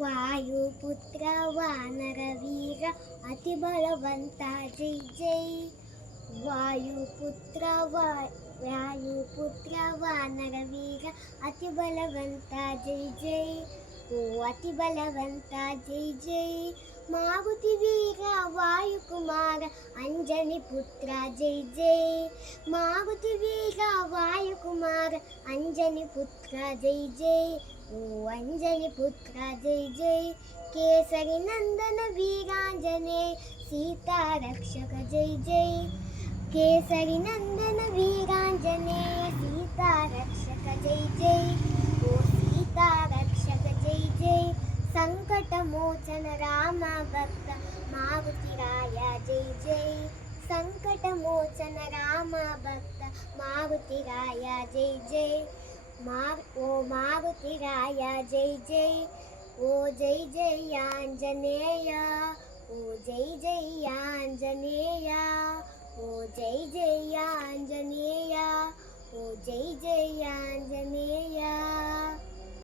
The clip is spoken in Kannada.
ವಾಯುಪುತ್ರ ವಾನರವೀರ ಅತಿ ಬಲವಂತ ಜೈ ಜೈ. ವಾಯುಪುತ್ರ ವಾಯುಪುತ್ರ ವಾನರವೀರ ಅತಿ ಬಲವಂತ ಜೈ ಜೈ. ಓ ಅತಿ ಬಲವಂತ ಜೈ ಜೈ. ಮಾರುತಿ ವೀರ ವಾಯುಕುಮಾರ ಅಂಜನಿ ಪುತ್ರ ಜೈ ಜೈ. ಮಾರುತಿ ವೀರ ವಾಯುಕುಮಾರ ಅಂಜನಿ ಪುತ್ರ ಜೈ ಜೈ. ಓ ಅಂಜನಿ ಪುತ್ರ ಜೈ ಜೈ. ಕೇಸರಿ ನಂದನ ವೀರಾಂಜನೇಯ ಸೀತಾ ರಕ್ಷಕ ಜೈ ಜೈ. ಕೇಸರಿ ನಂದನ ವೀರಾಂಜನೇಯ ಸೀತಾ ರಕ್ಷಕ ಜೈ ಜೈ. ಓ ಸೀತಾ ರಕ್ಷಕ ಜೈ ಜೈ. ಸಂಕಟ ಮೋಚನ ರಾಮ ಭಕ್ತ ಮಾರುತಿ ರಾಯ ಜೈ ಜೈ. ಸಂಕಟ ಮೋಚನ ರಾಮ ಭಕ್ತ ಮಾರುತಿ ರಾಯ ಜೈ ಜೈ. ಓ ಮಾರುತಿ ರಾಯ ಜೈ ಜೈ. ಓ ಜೈ ಜೈ ಆಂಜನೇಯ. ಓ ಜೈ ಜೈ ಆಂಜನೇಯ. ಓ ಜೈ ಜೈ ಆಂಜನೇಯ. ಓ ಜೈ ಜೈ ಆಂಜನೇಯ.